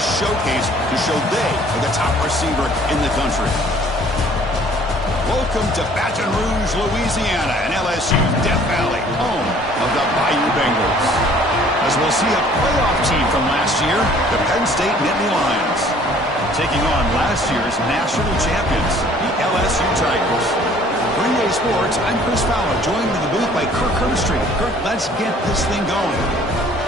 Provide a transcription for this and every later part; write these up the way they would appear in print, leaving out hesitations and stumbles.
this showcase to show they are the top receiver in the country. Welcome to Baton Rouge, Louisiana, and LSU's Death Valley, home of the Bayou Bengals. As we'll see a playoff team from last year, the Penn State Nittany Lions, taking on last year's national champions, the LSU Tigers. For EA Sports, I'm Chris Fowler, joined in the booth by Kirk Herbstreit. Kirk, let's get this thing going.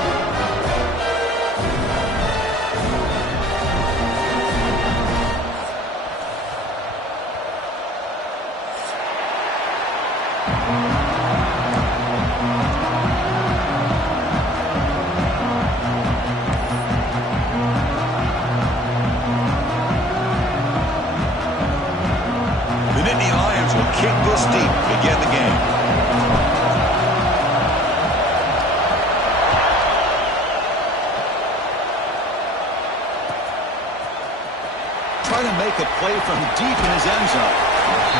Kick this deep to begin the game. Trying to make a play from deep in his end zone.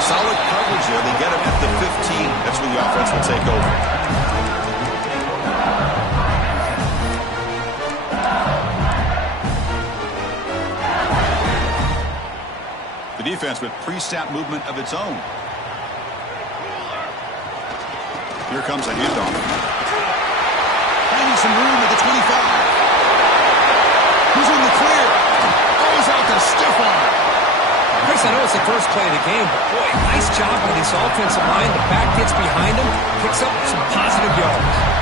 Solid coverage there. They get him at the 15. That's where the offense will take over. The defense with pre-snap movement of its own. Here comes a handoff. Finding some room at the 25. Who's in the clear? Goes out to stiff arm. Chris, I know it's the first play of the game, but boy, nice job by this offensive line. The back gets behind him, picks up some positive yards.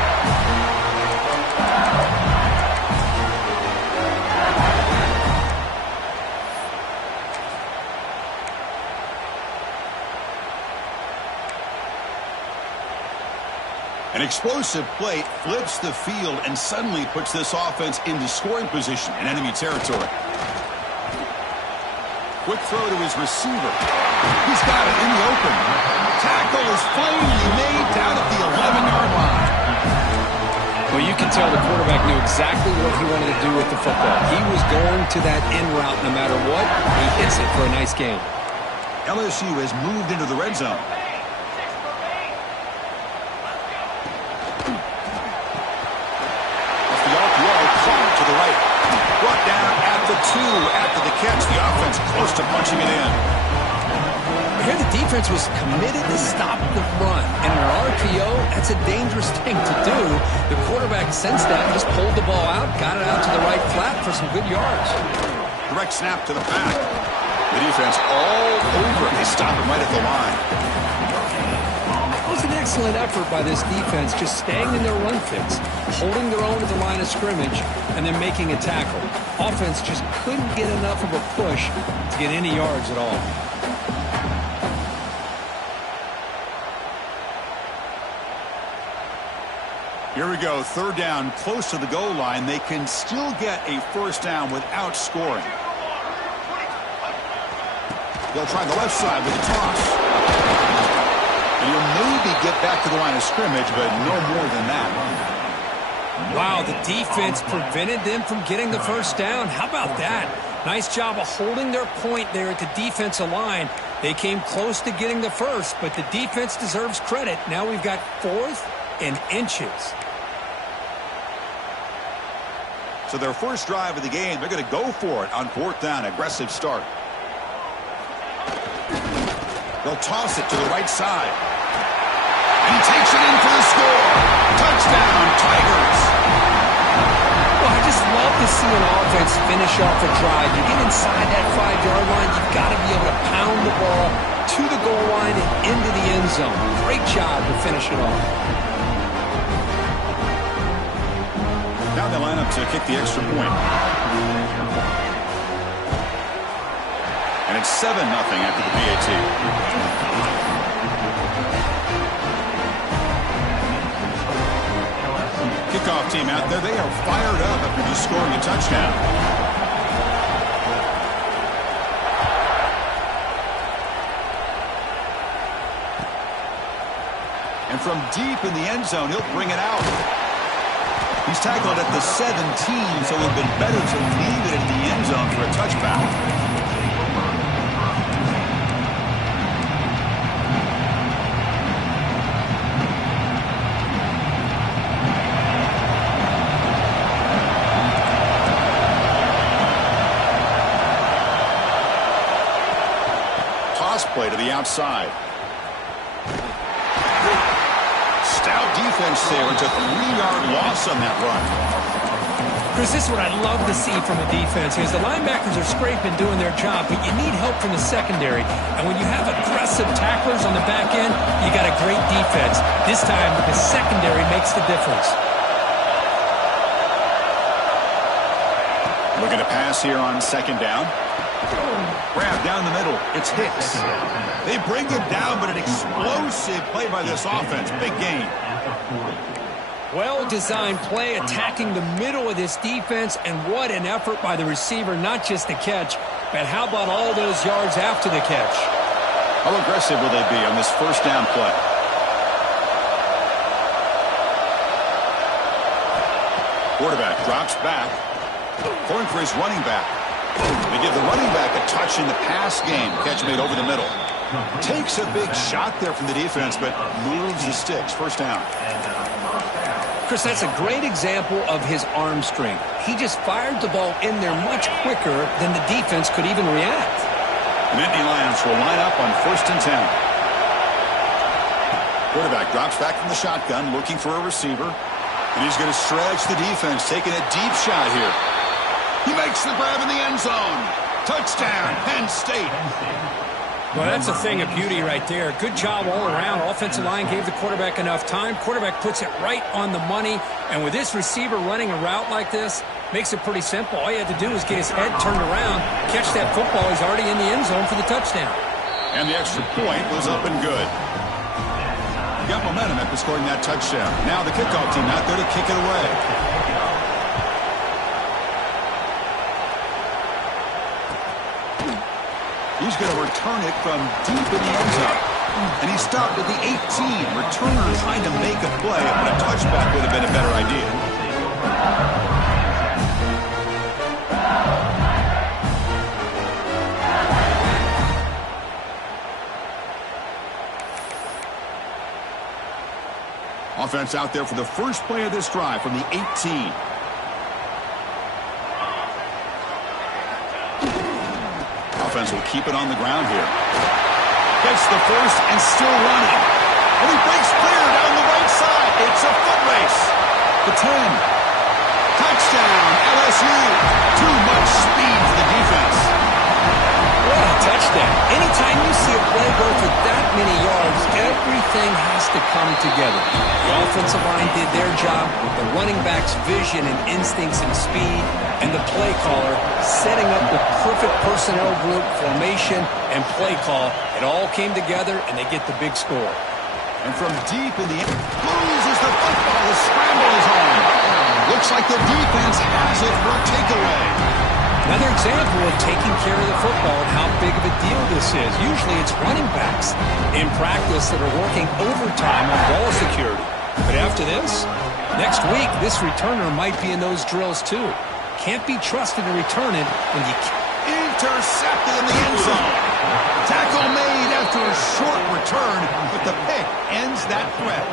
An explosive play flips the field and suddenly puts this offense into scoring position in enemy territory. Quick throw to his receiver. He's got it in the open. Tackle is finally made down at the 11-yard line. Well, you can tell the quarterback knew exactly what he wanted to do with the football. He was going to that end route no matter what. He hits it for a nice gain. LSU has moved into the red zone. To the right. Brought down at the 2 after the catch. The offense close to punching it in. Here the defense was committed to stop the run. And in an RPO, that's a dangerous thing to do. The quarterback sensed that, just pulled the ball out, got it out to the right flat for some good yards. Direct snap to the back. The defense all over it. They stop him right at the line. It was an excellent effort by this defense, just staying in their run fits, holding their own at the line of scrimmage, and then making a tackle. Offense just couldn't get enough of a push to get any yards at all. Here we go, third down, close to the goal line. They can still get a first down without scoring. They'll try the left side with a toss. And he'll maybe get back to the line of scrimmage, but no more than that. Wow, the defense prevented them from getting the first down. How about that? Nice job of holding their point there at the defensive line. They came close to getting the first, but the defense deserves credit. Now we've got 4th and inches. So their first drive of the game, they're going to go for it on 4th down. Aggressive start. They'll toss it to the right side. And he takes it in for the score. Touchdown, Tigers. Well, I just love to see an offense finish off a drive. You get inside that 5-yard line, you've got to be able to pound the ball to the goal line and into the end zone. Great job to finish it off. Now they line up to kick the extra point. And it's 7-0 after the PAT. Kickoff team out there. They are fired up after just scoring a touchdown. And from deep in the end zone, he'll bring it out. He's tackled at the 17, so it would have been better to leave it in the end zone for a touchback. pass play to the outside. Stout defense there. It's a 3-yard loss on that run. Chris, this is what I love to see from a defense is the linebackers are scraping, doing their job, but you need help from the secondary. And when you have aggressive tacklers on the back end, you got a great defense. This time, the secondary makes the difference. Looking to pass here on second down. Grab down the middle. It's Hicks. They bring him down, but an explosive play by this offense. Big gain. Well-designed play attacking the middle of this defense, and what an effort by the receiver, not just the catch, but how about all those yards after the catch? How aggressive will they be on this first down play? Quarterback drops back. Going for his running back. They give the running back a touch in the pass game. Catch made over the middle. Takes a big shot there from the defense, but moves the sticks. First down. Chris, that's a great example of his arm strength. He just fired the ball in there much quicker than the defense could even react. The Nittany Lions will line up on 1st and 10. Quarterback drops back from the shotgun, looking for a receiver. And he's going to stretch the defense, taking a deep shot here. He makes the grab in the end zone. Touchdown, Penn State. Well, that's a thing of beauty right there. Good job all around. Offensive line gave the quarterback enough time. Quarterback puts it right on the money. And with this receiver running a route like this, makes it pretty simple. All you had to do was get his head turned around, catch that football. He's already in the end zone for the touchdown. And the extra point was up and good. Got momentum after scoring that touchdown. Now the kickoff team out there to kick it away. He's going to return it from deep in the end zone. And he stopped at the 18. Returner trying to make a play, but a touchback would have been a better idea. Offense out there for the first play of this drive from the 18. Offense will keep it on the ground here. Gets the first and still running. And he breaks clear down the right side. It's a foot race. The 10. Touchdown, LSU. Too much speed for the defense. What a touchdown. Anytime you see a play go for that many yards, everything has to come together. The offensive line did their job, the running back's vision and instincts and speed, and the play caller setting up the perfect personnel group, formation, and play call. It all came together, and they get the big score. And from deep in the end, loses the football. The scramble is on. Looks like the defense has it for a takeaway. Another example of taking care of the football and how big of a deal this is. Usually it's running backs in practice that are working overtime on ball security. But after this, next week, this returner might be in those drills too. Can't be trusted to return it when you can't. Intercepted in the end zone. Tackle made after a short return, but the pick ends that threat.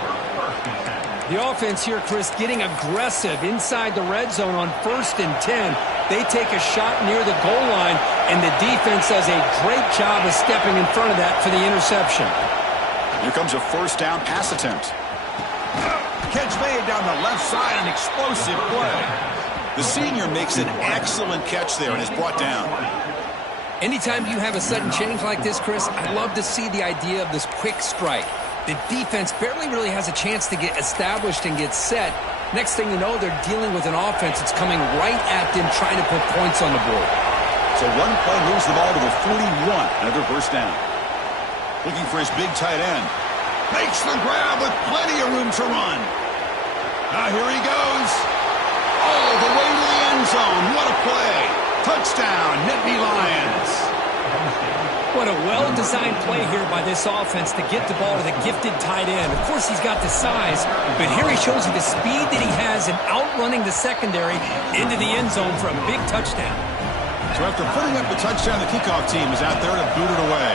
The offense here, Chris, getting aggressive inside the red zone on 1st and 10. They take a shot near the goal line, and the defense does a great job of stepping in front of that for the interception. Here comes a first down pass attempt. Catch made down the left side, an explosive play. The senior makes an excellent catch there and is brought down. Anytime you have a sudden change like this, Chris, I love to see the idea of this quick strike. The defense barely really has a chance to get established and get set. Next thing you know, they're dealing with an offense that's coming right at them, trying to put points on the board. So one play moves the ball to the 41. Another first down. Looking for his big tight end. Makes the grab with plenty of room to run. Now here he goes. All the way to the end zone. What a play. Touchdown, Nittany Lions. What a well-designed play here by this offense to get the ball to the gifted tight end. Of course, he's got the size, but here he shows you the speed that he has in outrunning the secondary into the end zone for a big touchdown. So after putting up the touchdown, the kickoff team is out there to boot it away.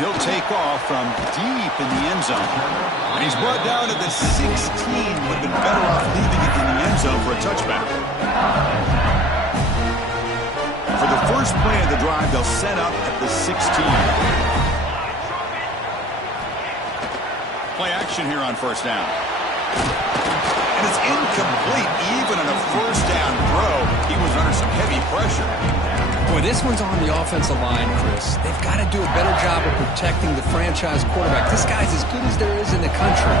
he'll take off from deep in the end zone. And he's brought down to the 16. Would have been better off leaving it in the end zone for a touchback. For the first play of the drive, they'll set up at the 16. Play action here on first down. And it's incomplete. Even on a first down throw, he was under some heavy pressure. Boy, this one's on the offensive line, Chris. They've got to do a better job of protecting the franchise quarterback. This guy's as good as there is in the country,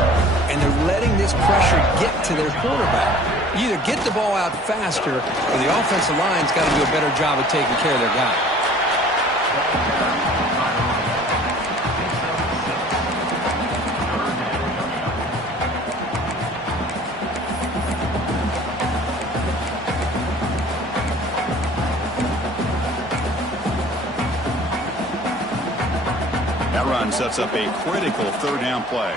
and they're letting this pressure get to their quarterback. You either get the ball out faster, or the offensive line's got to do a better job of taking care of their guy. That run sets up a critical third down play.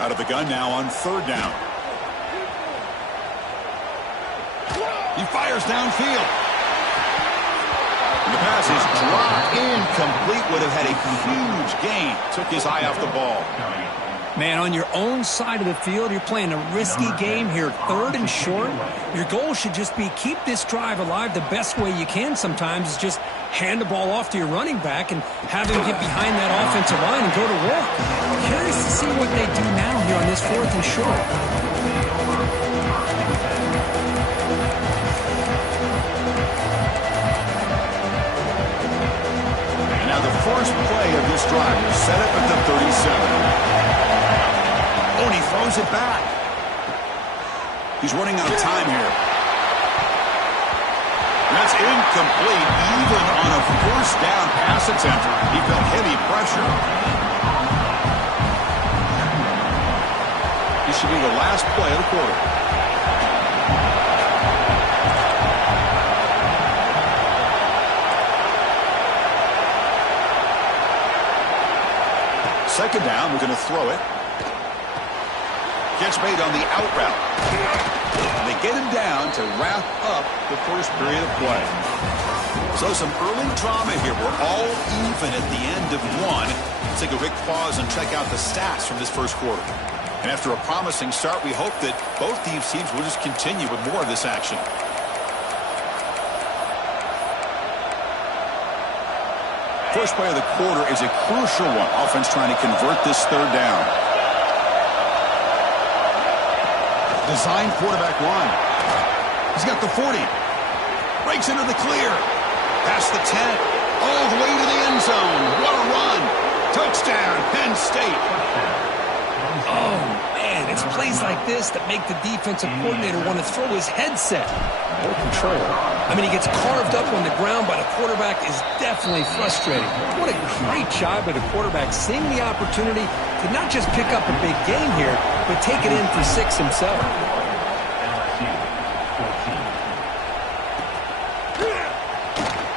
Out of the gun now on third down. He fires downfield. The pass is dropped incomplete. Would have had a huge gain. Took his eye off the ball. Man, on your own side of the field, you're playing a risky game here. Third and short. Your goal should just be keep this drive alive the best way you can sometimes is just hand the ball off to your running back and have him get behind that offensive line and go to work. Curious to see what they do now here on this fourth and short. First play of this drive is set up at the 37. Oh, and he throws it back. He's running out of time here. And that's incomplete. Even on a first down pass attempt, he felt heavy pressure. This should be the last play of the quarter. Second down, we're going to throw it. Gets made on the out route. And they get him down to wrap up the first period of play. So some early drama here. We're all even at the end of one. Let's take a quick pause and check out the stats from this first quarter. And after a promising start, we hope that both these teams will just continue with more of this action. First play of the quarter is a crucial one. Offense trying to convert this third down. Design quarterback run. He's got the 40. Breaks into the clear. Past the 10. All the way to the end zone. What a run. Touchdown, Penn State. Oh, man, it's plays like this that make the defensive coordinator want to throw his headset. No control. I mean, he gets carved up on the ground by the quarterback is definitely frustrating. What a great job by the quarterback seeing the opportunity to not just pick up a big game here, but take it in for 6 himself.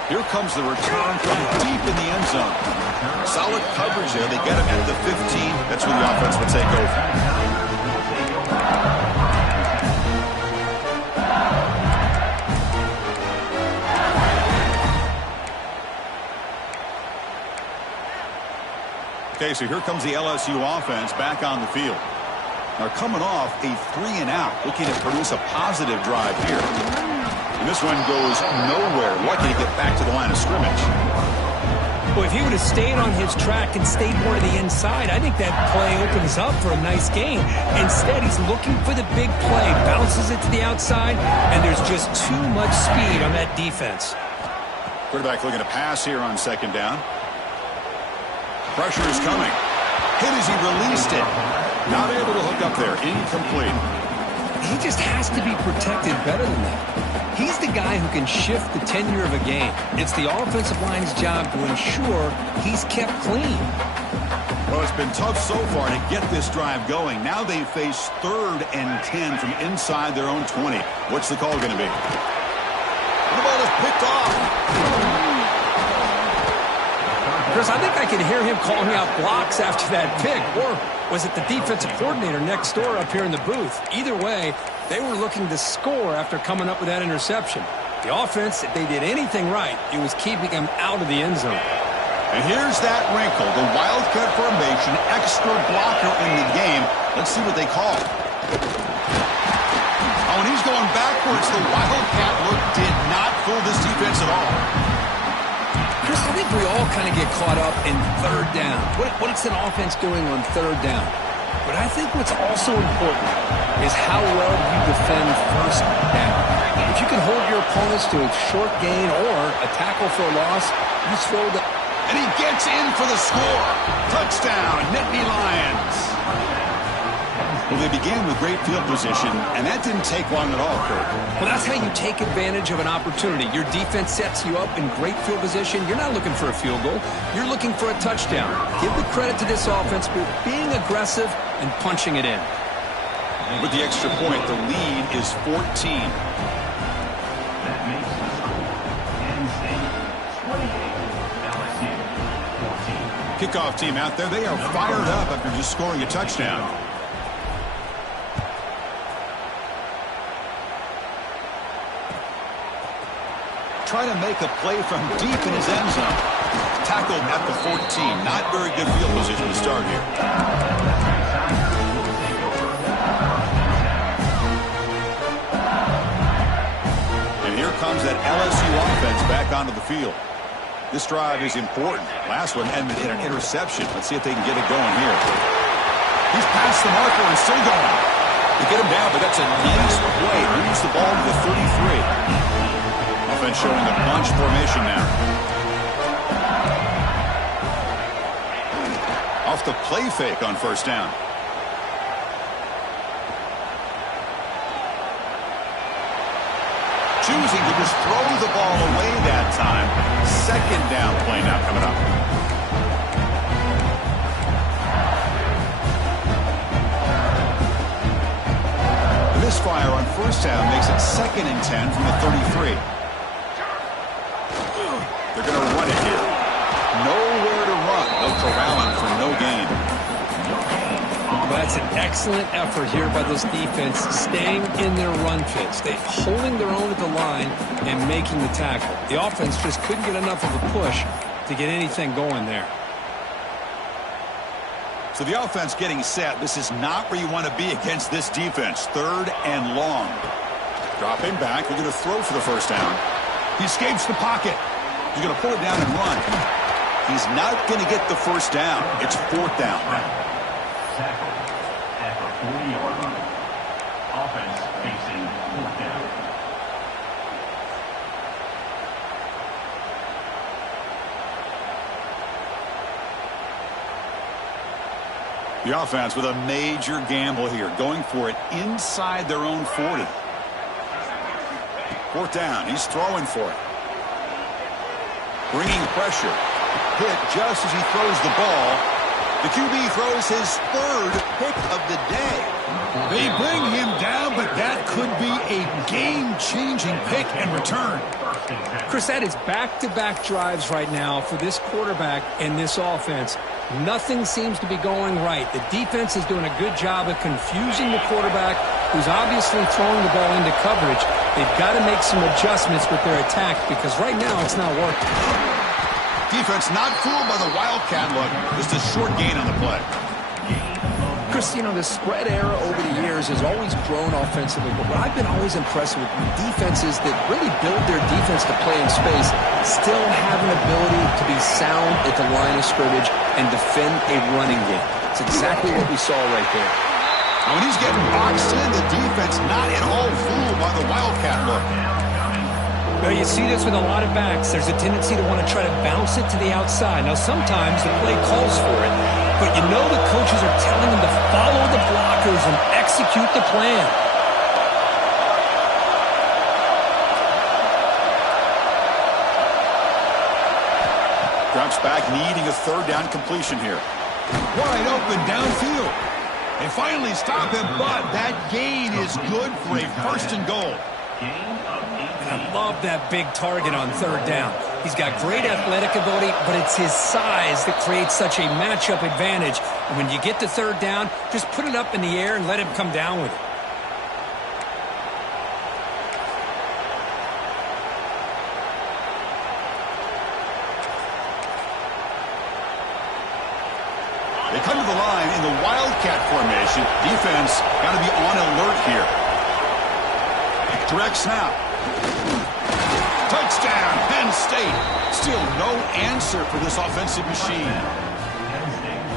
Here comes the return from deep in the end zone. Solid coverage there. They get him at the 15. That's where the offense will take over. Okay, so here comes the LSU offense back on the field. Now coming off a 3-and-out, looking to produce a positive drive here. And this one goes nowhere. Lucky to get back to the line of scrimmage. Well, if he would have stayed on his track and stayed more to the inside, I think that play opens up for a nice game. Instead, he's looking for the big play, bounces it to the outside, and there's just too much speed on that defense. Quarterback looking to pass here on second down. Pressure is coming. Hit as he released it. Not able to hook up there. Incomplete. He just has to be protected better than that. He's the guy who can shift the tenure of a game. It's the offensive line's job to ensure he's kept clean. Well, it's been tough so far to get this drive going. Now they face 3rd and 10 from inside their own 20. What's the call going to be? The ball is picked off. Chris, I think I could hear him calling out blocks after that pick. Or was it the defensive coordinator next door up here in the booth? Either way, they were looking to score after coming up with that interception. The offense, if they did anything right, it was keeping them out of the end zone. And here's that wrinkle, the Wildcat formation, extra blocker in the game. Let's see what they call. Oh, and he's going backwards. The Wildcat look did not fool this defense at all. Chris, I think we all kind of get caught up in third down. What's an offense doing on third down? But I think what's also important is how well you defend first down. If you can hold your opponents to a short gain or a tackle for a loss, you throw the... And he gets in for the score. Touchdown, Nittany Lions. Well, they began with great field position, and that didn't take long at all, Kurt. Well, that's how you take advantage of an opportunity. Your defense sets you up in great field position. You're not looking for a field goal. You're looking for a touchdown. Give the credit to this offense for being aggressive and punching it in. With the extra point, the lead is 14. Kickoff team out there. They are fired up after just scoring a touchdown. Try to make a play from deep in his end zone. Tackled at the 14. Not very good field position to start here. And here comes that LSU offense back onto the field. This drive is important. Last one ended in an interception. Let's see if they can get it going here. He's past the marker and still going. They get him down, but that's a nice play. Moves the ball to the 33. Offense showing a bunch formation now. Off the play fake on first down. Choosing to just throw the ball away that time. Second down play now coming up. Misfire on first down makes it 2nd and 10 from the 33. They're going to run it here. Nowhere to run. They'll corral him for no gain. That's an excellent effort here by this defense, staying in their run fits. They holding their own at the line and making the tackle. The offense just couldn't get enough of a push to get anything going there. So the offense getting set. This is not where you want to be against this defense. 3rd and long. Drop him back. They're going to throw for the first down. He escapes the pocket. He's going to pull it down and run. He's not going to get the first down. It's 4th down. Tackle at the 40-yard line. Offense facing 4th down. The offense with a major gamble here, going for it inside their own 40. 4th down. He's throwing for it. Bringing pressure. Hit just as he throws the ball. The QB throws his 3rd pick of the day. They bring him down, but that could be a game-changing pick and return. Chris, that is back-to-back drives right now for this quarterback and this offense. Nothing seems to be going right. The defense is doing a good job of confusing the quarterback, who's obviously throwing the ball into coverage. They've got to make some adjustments with their attack because right now it's not working. Defense not fooled by the Wildcat look. Just a short gain on the play. Chris, you know, the spread era over the years has always grown offensively, but what I've been always impressed with defenses that really build their defense to play in space still have an ability to be sound at the line of scrimmage and defend a running game. It's exactly what we saw right there. Now, when he's getting boxed in, the defense not at all fooled by the Wildcat look. Well, you see this with a lot of backs. There's a tendency to want to try to bounce it to the outside. Now, sometimes the play calls for it, but you know the coaches are telling them to follow the blockers and execute the plan. Drops back, needing a 3rd down completion here. Wide open downfield. They finally stop him, but that gain is good for a 1st and goal. And I love that big target on 3rd down. He's got great athletic ability, but it's his size that creates such a matchup advantage. And when you get to third down, just put it up in the air and let him come down with it. They come to the line in the Wildcat formation. Defense got to be on alert here. Direct snap. Touchdown, Penn State. Still no answer for this offensive machine.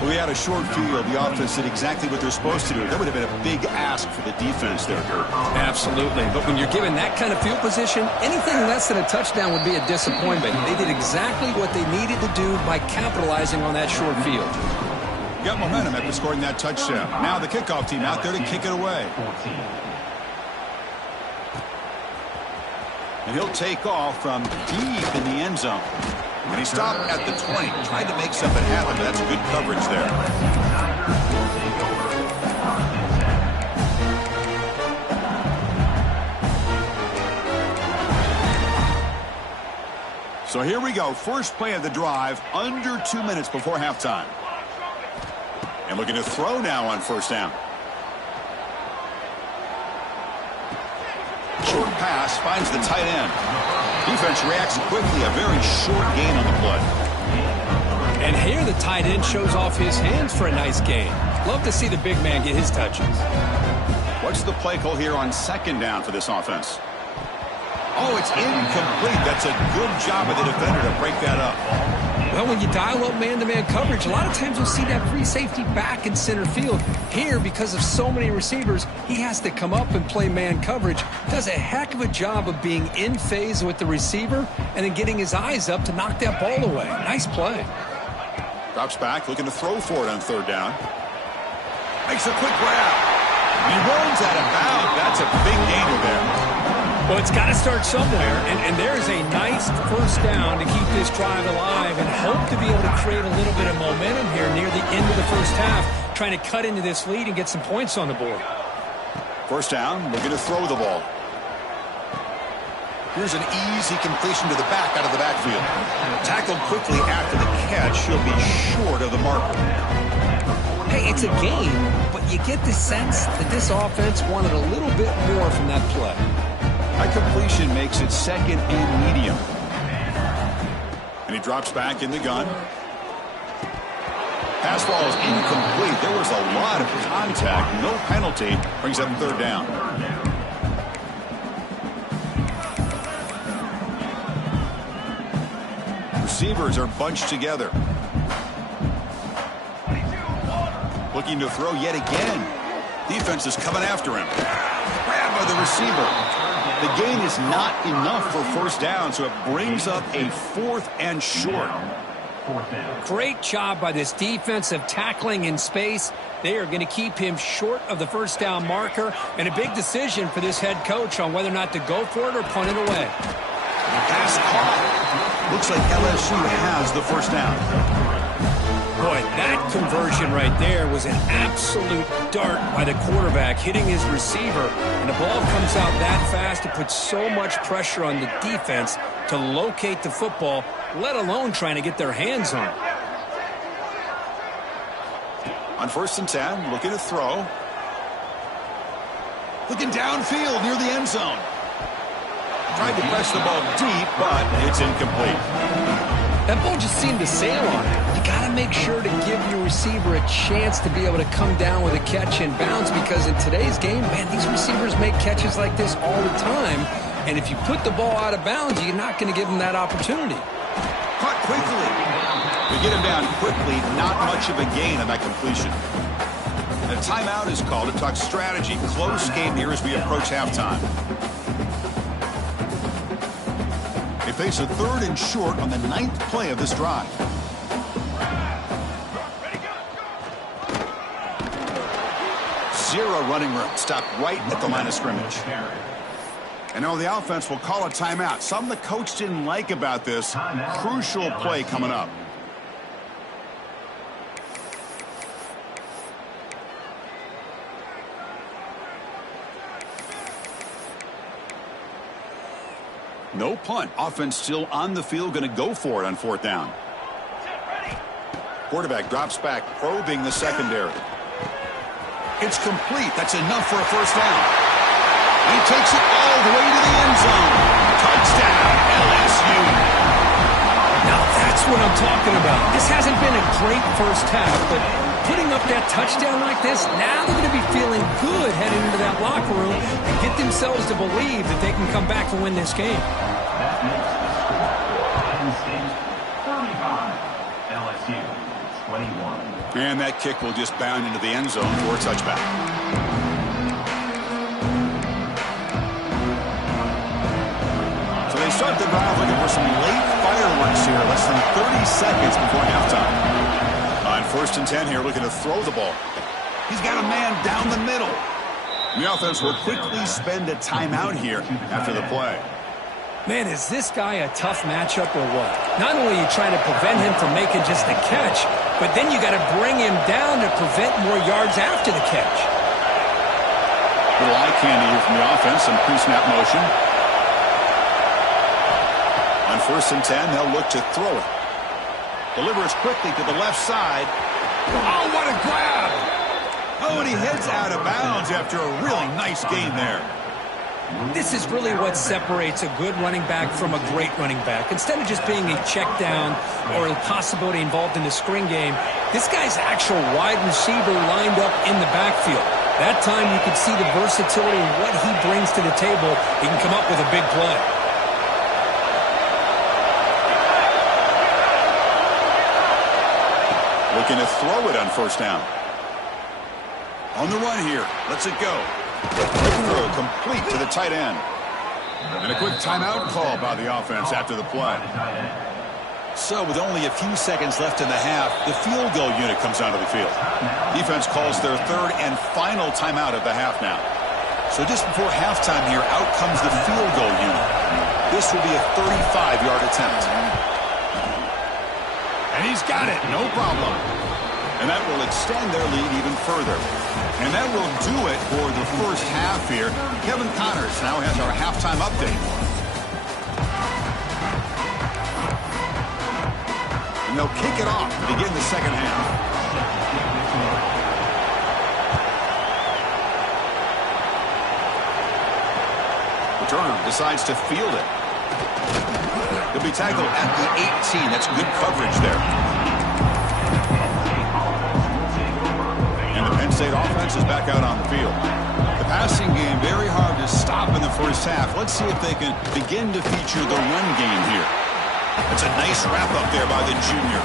We had a short field. The offense did exactly what they're supposed to do. That would have been a big ask for the defense there, Kurt. Absolutely. But when you're given that kind of field position, anything less than a touchdown would be a disappointment. They did exactly what they needed to do by capitalizing on that short field. Got momentum after scoring that touchdown. Now the kickoff team out there to kick it away. And he'll take off from deep in the end zone. And he stopped at the 20. Tried to make something happen, but that's good coverage there. So here we go. First play of the drive, under 2 minutes before halftime. And looking to throw now on first down. Short pass finds the tight end. Defense reacts quickly. A very short gain on the play. And here the tight end shows off his hands for a nice gain. Love to see the big man get his touches. What's the play call here on second down for this offense? Oh, it's incomplete. That's a good job of the defender to break that up. Well, when you dial up man-to-man coverage, a lot of times you'll see that free safety back in center field. Here, because of so many receivers, he has to come up and play man coverage. Does a heck of a job of being in phase with the receiver and then getting his eyes up to knock that ball away. Nice play. Drops back, looking to throw for it on third down. Makes a quick grab. He runs out of bounds. That's a big gainer there. Well, it's got to start somewhere, and there's a nice first down to keep this drive alive and hope to be able to create a little bit of momentum here near the end of the first half, trying to cut into this lead and get some points on the board. First down, looking to throw the ball. Here's an easy completion to the back out of the backfield. Tackled quickly after the catch. He'll be short of the marker. Hey, it's a game, but you get the sense that this offense wanted a little bit more from that play. That completion makes it second and medium. And he drops back in the gun. Pass ball is incomplete. There was a lot of contact. No penalty. Brings up third down. Receivers are bunched together. Looking to throw yet again. Defense is coming after him. Grab by the receiver. The gain is not enough for first down, so it brings up a fourth and short. Great job by this defensive tackling in space. They are going to keep him short of the first down marker, and a big decision for this head coach on whether or not to go for it or punt it away. Pass caught. Looks like LSU has the first down. Boy, that conversion right there was an absolute dart by the quarterback, hitting his receiver, and the ball comes out that fast to put so much pressure on the defense to locate the football, let alone trying to get their hands on it. On first and 10, looking to throw. Looking downfield near the end zone. Tried to press the ball deep, but it's incomplete. That ball just seemed to sail on it. You got to make sure to give your receiver a chance to be able to come down with a catch and bounce, because in today's game, man, these receivers make catches like this all the time. And if you put the ball out of bounds, you're not going to give them that opportunity. Caught quickly. We get him down quickly. Not much of a gain on that completion. And a timeout is called to talk strategy. Close game here as we approach halftime. They face a third and short on the 9th play of this drive. Zero running room. Stopped right at the line of scrimmage. And now the offense will call a timeout. Something the coach didn't like about this. Crucial play coming up. No punt. Offense still on the field, going to go for it on 4th down. Quarterback drops back, probing the secondary. It's complete. That's enough for a 1st down. And he takes it all the way to the end zone. Touchdown, LSU. Now that's what I'm talking about. This hasn't been a great first half, but putting up that touchdown like this, now they're going to be feeling good heading into that locker room and get themselves to believe that they can come back and win this game. That makes the score Penn State 35, LSU 21. And that kick will just bound into the end zone for a touchback. So they start the drive looking for some late fireworks here. Less than 30 seconds before halftime. On 1st and 10 here, looking to throw the ball. He's got a man down the middle. The offense will quickly spend a timeout here after the play. Man, is this guy a tough matchup or what? Not only are you trying to prevent him from making just the catch, but then you got to bring him down to prevent more yards after the catch. Little eye candy here from the offense, some pre-snap motion. On 1st and 10, they'll look to throw it. Delivers quickly to the left side. Oh, what a grab! Oh, and he heads out of bounds after a really nice gain there. This is really what separates a good running back from a great running back. Instead of just being a check down or a possibility involved in the screen game, this guy's actual wide receiver lined up in the backfield. That time you could see the versatility and what he brings to the table. He can come up with a big play. Looking to throw it on 1st down. On the run here. Lets it go. Throw complete to the tight end. And a quick timeout call by the offense after the play. So with only a few seconds left in the half, the field goal unit comes onto the field. Defense calls their 3rd and final timeout of the half now. So just before halftime here, out comes the field goal unit. This will be a 35-yard attempt. And he's got it, no problem. And that will extend their lead even further. And that will do it for the first half here. Kevin Connors now has our halftime update. And they'll kick it off to begin the second half. Returner decides to field it. He'll be tackled at the 18. That's good coverage there. And the Penn State offense is back out on the field. The passing game very hard to stop in the first half. Let's see if they can begin to feature the run game here. It's a nice wrap-up there by the junior.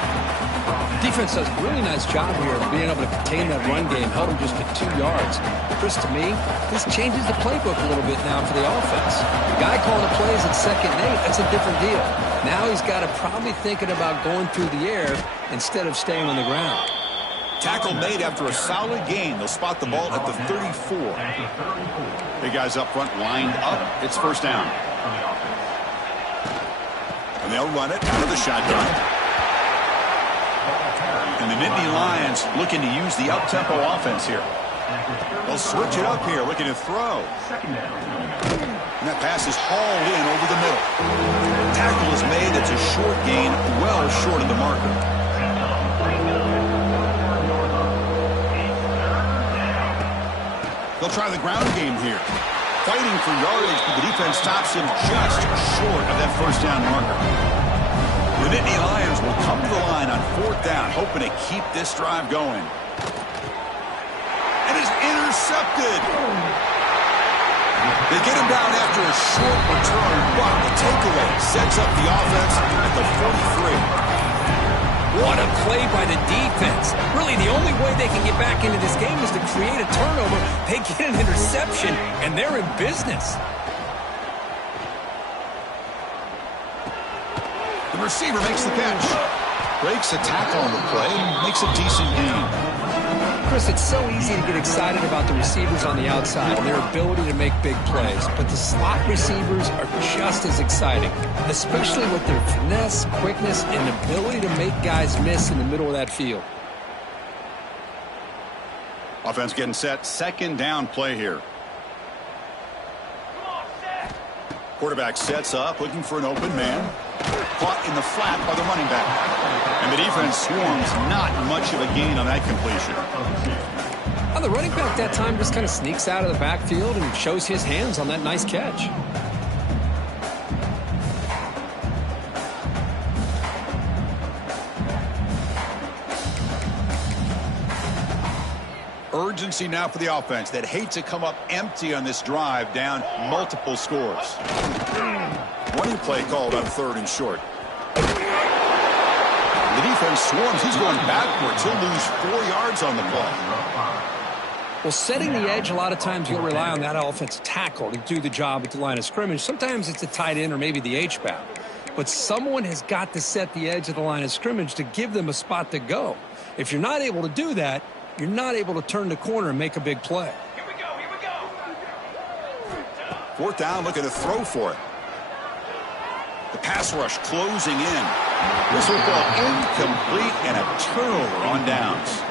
Defense does a really nice job here of being able to contain that run game, held him just to 2 yards. Chris, to me, this changes the playbook a little bit now for the offense. The guy calling the plays at 2nd and 8, that's a different deal. Now he's got to probably thinking about going through the air instead of staying on the ground. Tackle made after a solid gain. They'll spot the ball at the 34. Big guys up front lined up. It's 1st down. And they'll run it out of the shotgun. And the Nittany Lions looking to use the up-tempo offense here. They'll switch it up here, looking to throw. And that pass is hauled in over the middle. Tackle is made. It's a short gain, well short of the marker. They'll try the ground game here. Fighting for yardage, but the defense stops him just short of that 1st down marker. The Nittany Lions will come to the line on 4th down, hoping to keep this drive going. And it's intercepted. They get him down after a short return, but the takeaway sets up the offense at the 43. What a play by the defense. Really, the only way they can get back into this game is to create a turnover. They get an interception, and they're in business. The receiver makes the catch. Breaks a tackle on the play, makes a decent gain. Chris, it's so easy to get excited about the receivers on the outside and their ability to make big plays, but the slot receivers are just as exciting, especially with their finesse, quickness, and ability to make guys miss in the middle of that field. Offense getting set. 2nd down play here. Quarterback sets up, looking for an open man. Caught in the flat by the running back. And the defense swarms, not much of a gain on that completion. Well, the running back that time just kind of sneaks out of the backfield and shows his hands on that nice catch. Urgency now for the offense that hate to come up empty on this drive, down multiple scores. Running play called on 3rd and short. The defense swarms. He's going backwards. He'll lose 4 yards on the play. Well, setting the edge, a lot of times you'll rely on that offensive tackle to do the job at the line of scrimmage. Sometimes it's a tight end or maybe the H-back. But someone has got to set the edge of the line of scrimmage to give them a spot to go. If you're not able to do that, you're not able to turn the corner and make a big play. Here we go, here we go. 4th down, looking to throw for it. The pass rush closing in. This will fall incomplete and a turnover on downs.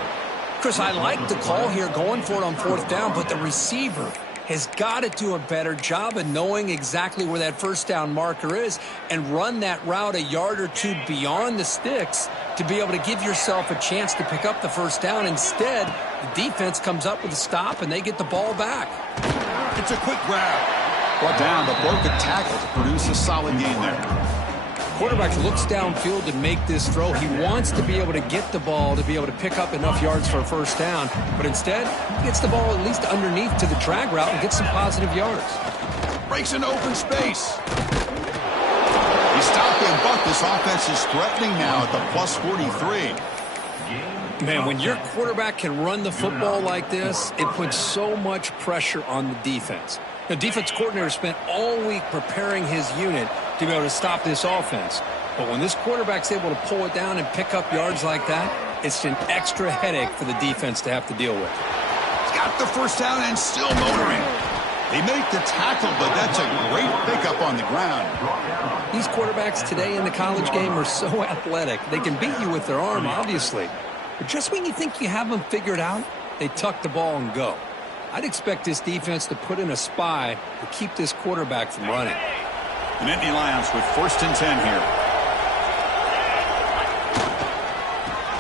Chris, I like the call here going for it on 4th down, but the receiver has got to do a better job of knowing exactly where that 1st down marker is and run that route a yard or 2 beyond the sticks to be able to give yourself a chance to pick up the 1st down. Instead, the defense comes up with a stop and they get the ball back. It's a quick grab. Brought down, but broke the tackle to produce a solid gain there. Quarterback looks downfield to make this throw. He wants to be able to get the ball to be able to pick up enough yards for a 1st down, but instead, he gets the ball at least underneath to the drag route and gets some positive yards. Breaks into open space. He stopped him, but this offense is threatening now at the plus 43. Man, when your quarterback can run the football like this, it puts so much pressure on the defense. The defense coordinator spent all week preparing his unit to be able to stop this offense. But when this quarterback's able to pull it down and pick up yards like that, it's an extra headache for the defense to have to deal with. He's got the 1st down and still motoring. They make the tackle, but that's a great pickup on the ground. These quarterbacks today in the college game are so athletic. They can beat you with their arm, obviously. But just when you think you have them figured out, they tuck the ball and go. I'd expect this defense to put in a spy to keep this quarterback from running. The Nittany Lions with 1st and 10 here.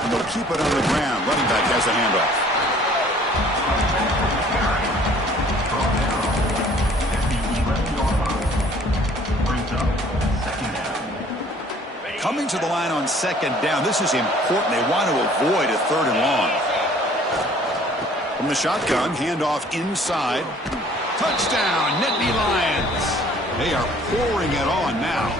And they'll keep it on the ground. Running back has the handoff. Coming to the line on 2nd down. This is important. They want to avoid a 3rd and long. From the shotgun, handoff inside. Touchdown, Nittany Lions. They are pouring it on now.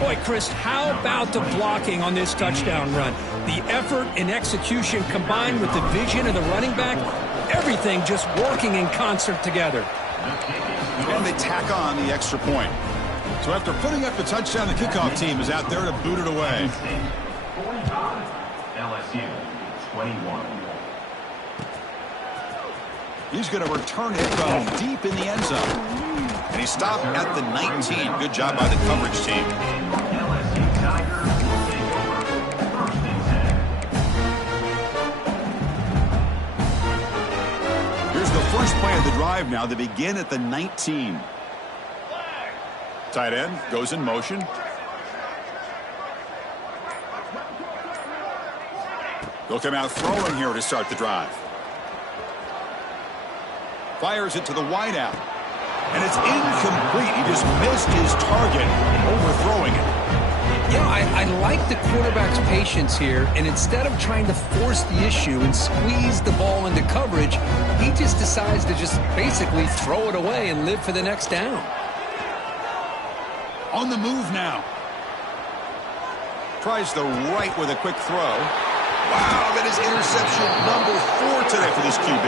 Boy, Chris, how about the blocking on this touchdown run? The effort and execution combined with the vision of the running back, everything just working in concert together. And they tack on the extra point. So after putting up the touchdown, the kickoff team is out there to boot it away. 45, LSU 21. He's going to return it from deep in the end zone. And he stopped at the 19. Good job by the coverage team. LSU Tigers will take over 1st and 10. Here's the first play of the drive now. They begin at the 19. Tight end goes in motion. They'll come out throwing here to start the drive. Fires it to the wideout. And it's incomplete. He just missed his target, overthrowing it. You know, I like the quarterback's patience here, and instead of trying to force the issue and squeeze the ball into coverage, he just decides to just basically throw it away and live for the next down. On the move now. Tries the right with a quick throw. Wow, that is interception number 4 today for this QB.